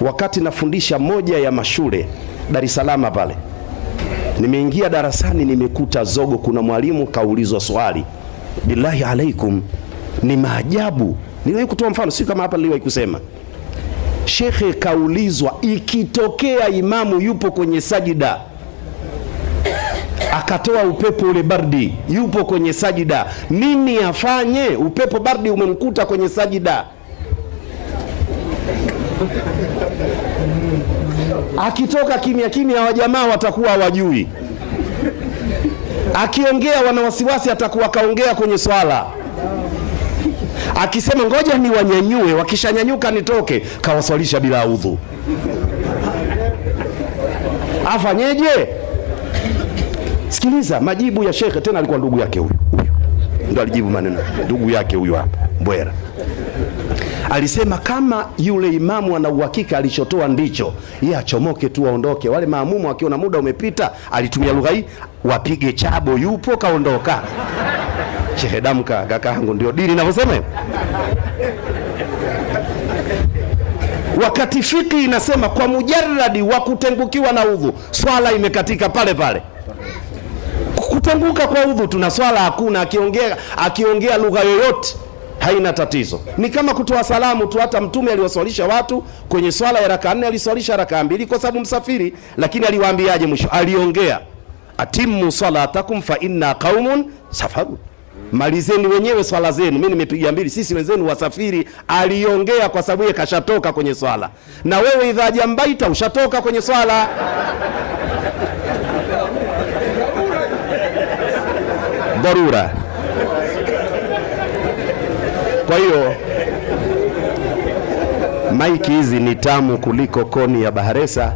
Wakati nafundisha moja ya mashule Dar es Salaam pale, nimeingia darasani, nimekuta zogo. Kuna mwalimu kaulizwa swali, billahi alaikum, ni maajabu. Niliwahi kutoa mfano, si kama hapa niliwahi kusema. Shekhe kaulizwa, ikitokea imamu yupo kwenye sajida akatoa upepo ule bardi, yupo kwenye sajida, nini afanye? Upepo bardi umemkuta kwenye sajida. Akitoka kimya kimya, wa jamaa watakuwa hawajui. Akiongea wana wasiwasi, atakuwa kaongea kwenye swala. Akisema ngoja ni wanyanyue, wakishanyanyuka nitoke, kawaswalisha bila udhu. Afanyeje? Sikiliza majibu ya shekhe, tena alikuwa ndugu yake huyu. Ndio alijibu maneno, ndugu yake huyu hapa Mbwera. Alisema kama yule imamu ana uhakika alichotoa ndicho, yeye achomoke tu aondoke. Wale maamumu wakiona muda umepita, alitumia lugha hii, wapige chabo, yupo kaondoka. Shehe Damka kakaangu, ndio dini ninavyosema. Wakati fiki inasema kwa mujarradi wa kutengukiwa na udhu, swala imekatika pale pale. Kutenguka kwa udhu, tuna swala hakuna. Akiongea lugha yoyote haina tatizo. Ni kama kutoa salamu tu. Hata Mtume aliwaswalisha watu kwenye swala ya raka 4, aliswalisha raka 2 kwa sababu msafiri, lakini aliwaambiaje mwisho? Aliongea, atimmu salatakum fa inna qaumun safaru, malizeni wenyewe swala zenu, mimi nimepiga 2, sisi wenzenu wasafiri. Aliongea kwa sababu yeye kashatoka kwenye swala, na wewe idha jambaita ushatoka kwenye swala. Dharura. Kwa hiyo maiki hizi ni tamu kuliko koni ya Baharesa.